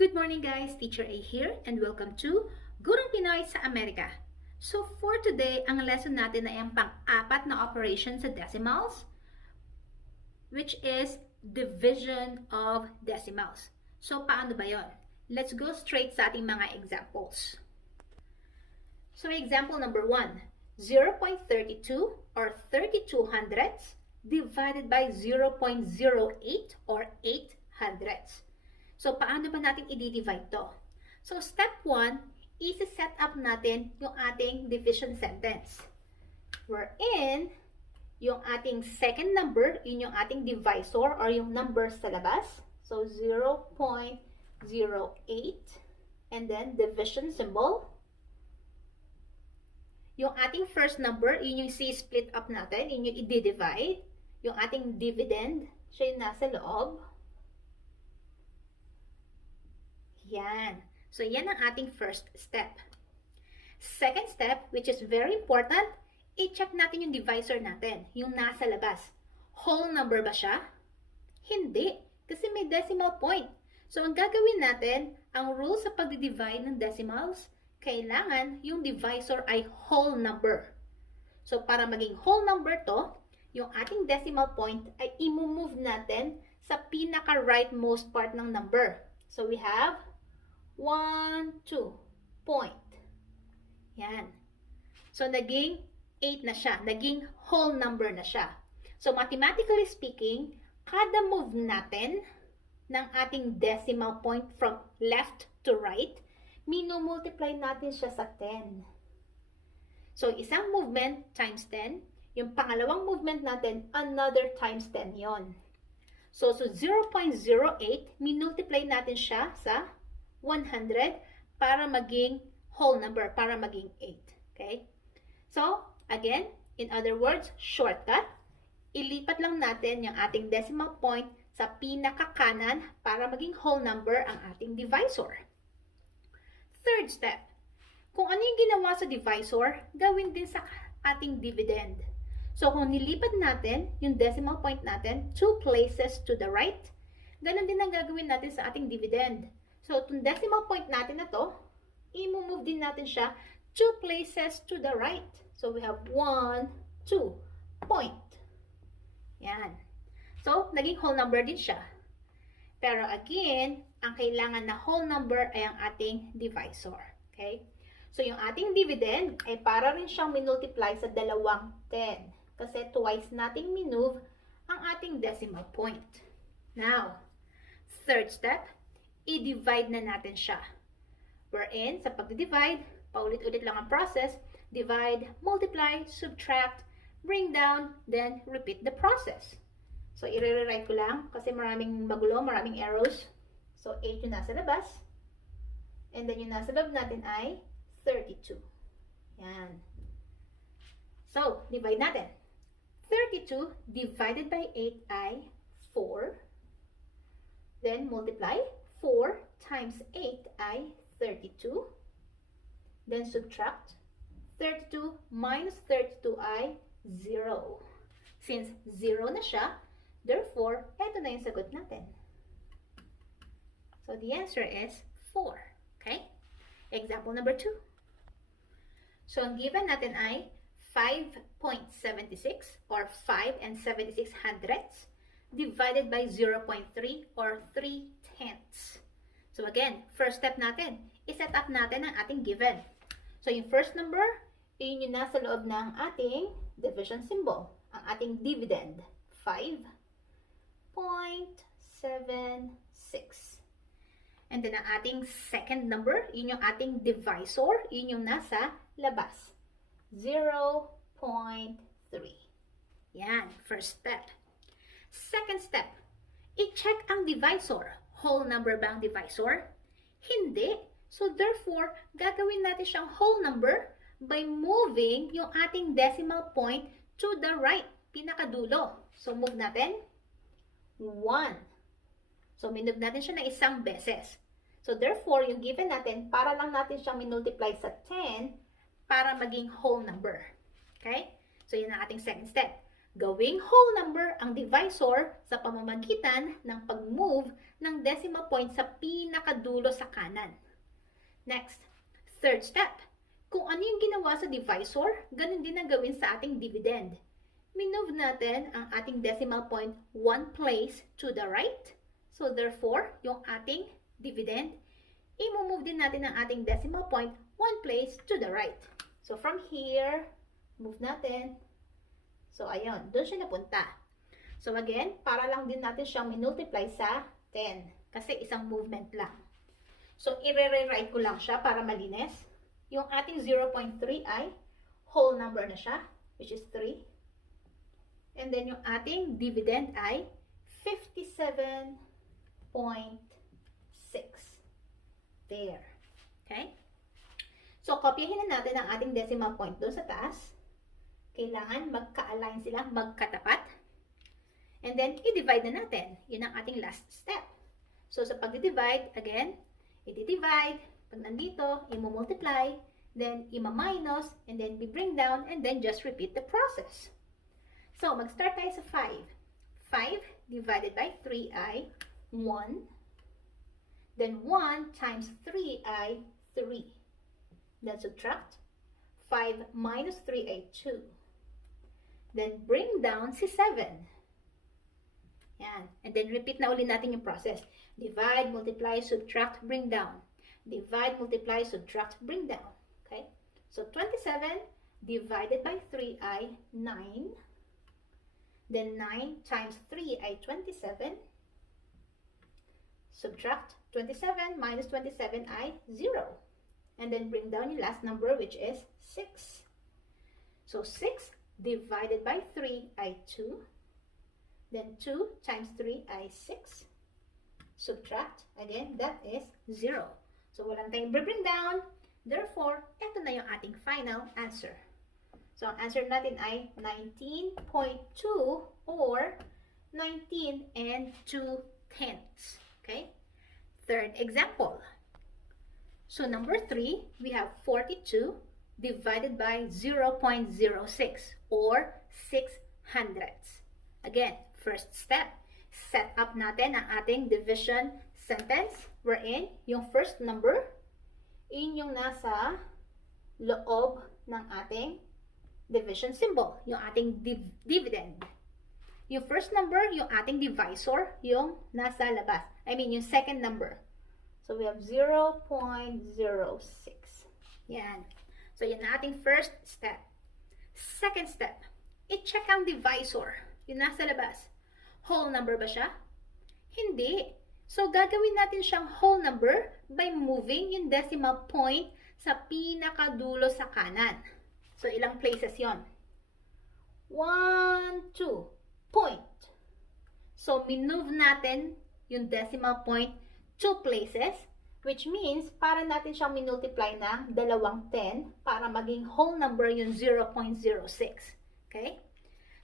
Good morning guys, Teacher A here and welcome to Gurong Pinoy sa Amerika. So for today, ang lesson natin ay ang pang-apat na operation sa decimals, which is division of decimals. So paano ba yon? Let's go straight sa ating mga examples. So example number 1, 0.32 or 32 hundredths divided by 0.08 or 8 hundredths. So, paano ba natin i-divide to? So, step 1, isi-set up natin yung ating division sentence. Wherein, yung ating second number, yun yung ating divisor or yung numbers sa labas. So, 0.08 and then division symbol. Yung ating first number, yun yung split up natin, yun yung i-divide. Yung ating dividend, siya yung nasa loob. Yan. So, yan ang ating first step. Second step, which is very important, i-check natin yung divisor natin, yung nasa labas. Whole number ba siya? Hindi, kasi may decimal point. So, ang gagawin natin, ang rule sa pagdi-divide ng decimals, kailangan yung divisor ay whole number. So, para maging whole number to, yung ating decimal point ay i-move natin sa pinaka-rightmost part ng number. So, we have 1, 2, point. Yan. So, naging 8 na siya. Naging whole number na siya. So, mathematically speaking, kada move natin ng ating decimal point from left to right, minumultiply natin siya sa 10. So, isang movement times 10. Yung pangalawang movement natin, another times 10 yon. So 0.08, minultiply natin siya sa 100 para maging whole number, para maging 8. Okay? So, again, in other words, shortcut, ilipat lang natin yung ating decimal point sa pinakakanan para maging whole number ang ating divisor. Third step, kung ano yung ginawa sa divisor, gawin din sa ating dividend. So, kung nilipat natin yung decimal point natin 2 places to the right, ganun din ang gagawin natin sa ating dividend. So, itong decimal point natin na to, i-move din natin siya 2 places to the right. So, we have 1, 2, point. Yan. So, naging whole number din siya. Pero again, ang kailangan na whole number ay ang ating divisor. Okay? So, yung ating dividend ay para rin siyang minultiply sa dalawang 10. Kasi twice nating minove ang ating decimal point. Now, third step, i-divide na natin siya. Wherein, sa pag-divide, paulit-ulit lang ang process, divide, multiply, subtract, bring down, then repeat the process. So, i-rewrite ko lang kasi maraming magulo, maraming arrows. So, 8 yung nasa labas. And then yung nasa loob natin ay 32. Yan. So, divide natin. 32 divided by 8 ay 4. Then, multiply. 4 times 8 ay 32. Then, subtract. 32 minus 32 ay 0. Since 0 na siya, therefore, eto na yung sagot natin. So, the answer is 4. Okay? Example number 2. So, ang given natin ay 5.76 or 5 and 76 hundredths divided by 0.3 or 3 tenths. So again, first step natin, i-set up natin ang ating given. So yung first number, yun yung nasa loob ng ating division symbol, ang ating dividend, 5.76. And then ang ating second number, yun yung ating divisor, yun yung nasa labas, 0.3. Yan, first step. Second step, i-check ang divisor. Whole number ba ang divisor? Hindi. So therefore, gagawin natin siyang whole number by moving yung ating decimal point to the right, pinakadulo. So move natin, 1. So minove natin siya na isang beses. So therefore, yung given natin, para lang natin siyang minultiply sa 10 para maging whole number. Okay? So yun ang ating second step. Gawing whole number ang divisor sa pamamagitan ng pag-move ng decimal point sa pinakadulo sa kanan. Next, third step. Kung ano yung ginawa sa divisor, ganun din ang gawin sa ating dividend. Minove natin ang ating decimal point one place to the right. So therefore, yung ating dividend, i-move din natin ang ating decimal point one place to the right. So from here, move natin. So, ayun, doon siya napunta. So, again, para lang din natin siyang minultiply sa 10. Kasi isang movement lang. So, i-rewrite ko lang siya para malinis. Yung ating 0.3 ay whole number na siya, which is 3. And then, yung ating dividend ay 57.6. There. Okay? So, kopyahin na natin ang ating decimal point doon sa taas. Kailangan magka-align sila, magkatapat. And then, i-divide na natin. Yun ang ating last step. So, sa pag-divide, again, i-divide. Pag nandito, i-multiply. Then, i-minus. And then, i-bring down. And then, just repeat the process. So, mag-start tayo sa 5. 5 divided by 3 ay 1. Then, 1 times 3 ay 3. Then, subtract. 5 minus 3 ay 2. Then, bring down si 7. Yan. And then, repeat na ulit natin yung process. Divide, multiply, subtract, bring down. Divide, multiply, subtract, bring down. Okay? So, 27 divided by 3 ay 9. Then, 9 times 3 ay 27. Subtract 27 minus 27 ay 0. And then, bring down yung last number, which is 6. So, 6 divided by 3 ay 2. Then 2 times 3 ay 6. Subtract, again, that is 0. So, walang tayong bring down. Therefore, ito na yung ating final answer. So, ang answer natin ay 19.2 or 19 and 2 tenths. Okay? Third example. So, number 3, we have 42 divided by 0.06 or 6 hundredths. Again, first step, set up natin ang ating division sentence wherein yung first number, yung nasa loob ng ating division symbol, yung ating dividend. Yung first number, yung ating divisor, yung nasa labas. I mean, yung second number. So, we have 0.06. Yan. So, yan ang ating first step. Second step, i-check ang divisor. Yung nasa labas. Whole number ba siya? Hindi. So, gagawin natin siyang whole number by moving yung decimal point sa pinakadulo sa kanan. So, ilang places yon? 1, 2, point. So, minove natin yung decimal point 2 places, which means para natin siyang minultiply ng dalawang 10 para maging whole number yung 0.06. Okay?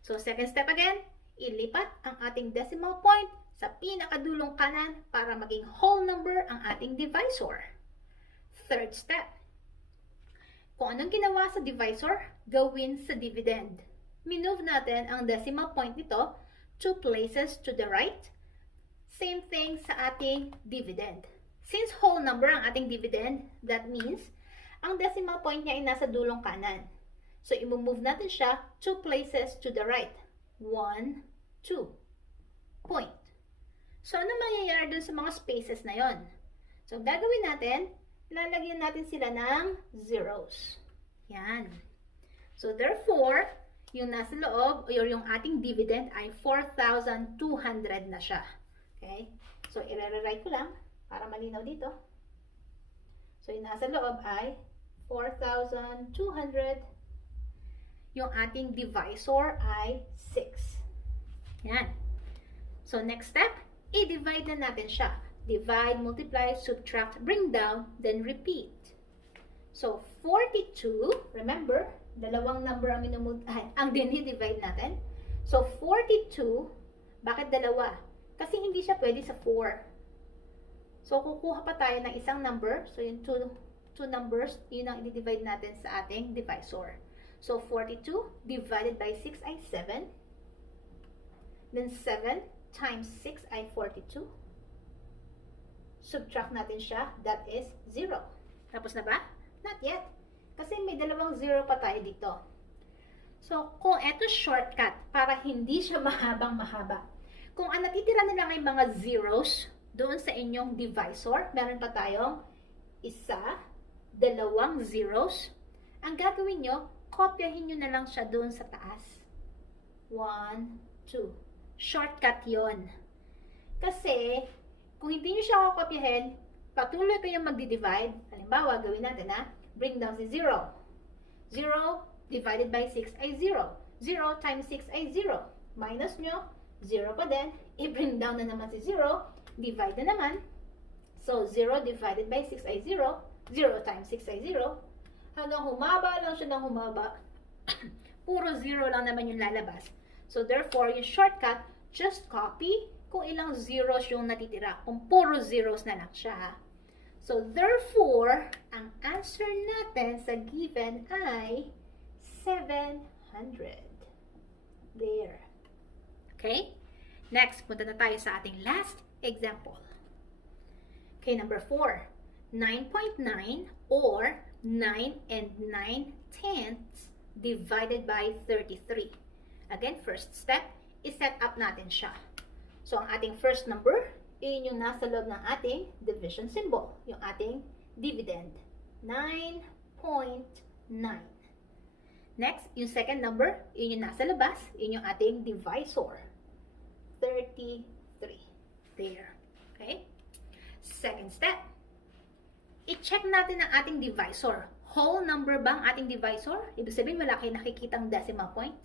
So, second step again, ilipat ang ating decimal point sa pinakadulong kanan para maging whole number ang ating divisor. Third step, kung anong ginawa sa divisor, gawin sa dividend. Minove natin ang decimal point nito 2 places to the right. Same thing sa ating dividend. Since whole number ang ating dividend, that means ang decimal point niya ay nasa dulong kanan. So, i-move natin siya 2 places to the right. 1, 2. Point. So, ano mangyayari dun sa mga spaces na yon? So, gagawin natin, lalagyan natin sila ng zeros. Yan. So, therefore, yung nasa loob, or yung ating dividend ay 4,200 na siya. Okay? So, i-rewrite ko lang para malinaw dito. So, yung nasa loob ay 4,200. Yung ating divisor ay 6. Yan. So, next step, i-divide na natin siya. Divide, multiply, subtract, bring down, then repeat. So, 42, remember, dalawang number ang dinidivide natin. So, 42, bakit dalawa? Kasi hindi siya pwede sa 4. So, kukuha pa tayo ng isang number. So, yung two numbers, yun ang i-divide natin sa ating divisor. So, 42 divided by 6 ay 7. Then 7 times 6 ay 42. Subtract natin siya. That is 0. Tapos na ba? Not yet. Kasi may dalawang 0 pa tayo dito. So, kung eto shortcut, para hindi siya mahabang mahaba. Kung ang natitira na lang ay mga zeros doon sa inyong divisor, meron pa tayong isa, dalawang zeros. Ang gagawin nyo, kopyahin nyo na lang siya doon sa taas. 1, 2. Shortcut yon. Kasi, kung hindi nyo siya kokopyahin, patuloy kayong magdi-divide. Halimbawa, gawin natin na, bring down si 0. 0 divided by 6 ay 0. 0 times 6 ay 0. Minus nyo, 0 pa din. I-bring down na naman si 0. Divide na naman. So, 0 divided by 6 ay 0. 0 times 6 ay 0. Hanggang humaba lang siya ng humaba. Puro 0 lang naman yung lalabas. So, therefore, yung shortcut, just copy kung ilang zeros yung natitira. Kung puro zeros na lang siya. So, therefore, ang answer natin sa given ay 700. There. Okay? Next, punta na tayo sa ating last example. Okay, number 4. 9.9 or 9 and 9/10 divided by 33. Again, first step, is-set up natin siya. So, ang ating first number, yun yung nasa loob ng ating division symbol, yung ating dividend, 9.9. Next, yung second number, yun yung nasa labas, yun yung ating divisor, 33. There. Okay? Second step, i-check natin ang ating divisor. Whole number ba ang ating divisor? Ibig sabihin, wala kayo nakikitang decimal point?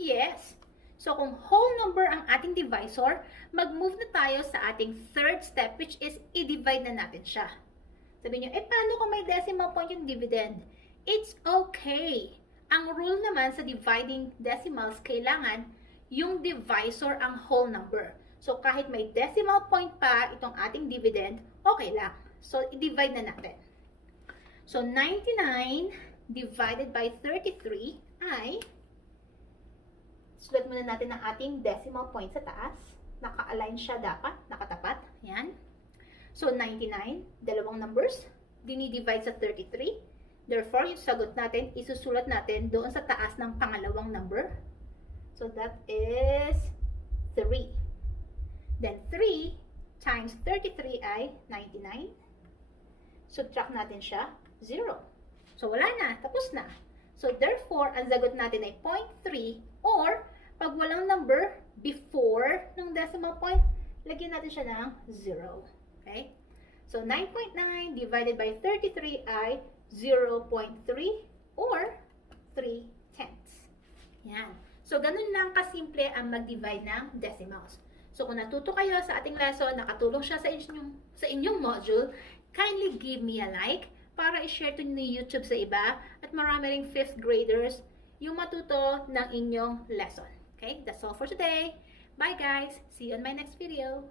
Yes. So, kung whole number ang ating divisor, mag-move na tayo sa ating third step, which is i-divide na natin siya. Sabihin nyo, paano kung may decimal point yung dividend? It's okay. Ang rule naman sa dividing decimals, kailangan yung divisor ang whole number. So, kahit may decimal point pa itong ating dividend, okay lang. So, i-divide na natin. So, 99 divided by 33 ay, sulat muna natin ang ating decimal point sa taas. Naka-align siya dapat, nakatapat. Yan. So, 99, dalawang numbers, dinidivide sa 33. Therefore, yung sagot natin, isusulat natin doon sa taas ng pangalawang number. So, that is 3. Then, 3 times 33 ay 99. Subtract natin siya, 0. So, wala na. Tapos na. So, therefore, ang sagot natin ay 0.3 or pag walang number before ng decimal point, lagyan natin siya ng 0. Okay? So, 9.9 divided by 33 ay 0.3 or 3/10. Yan. So, ganun lang kasimple ang mag-divide ng decimals. So, kung natuto kayo sa ating lesson, nakatulong siya sa inyong module, kindly give me a like para i-share to ni YouTube sa iba at marami ring 5th graders yung matuto ng inyong lesson. Okay? That's all for today. Bye guys! See you on my next video.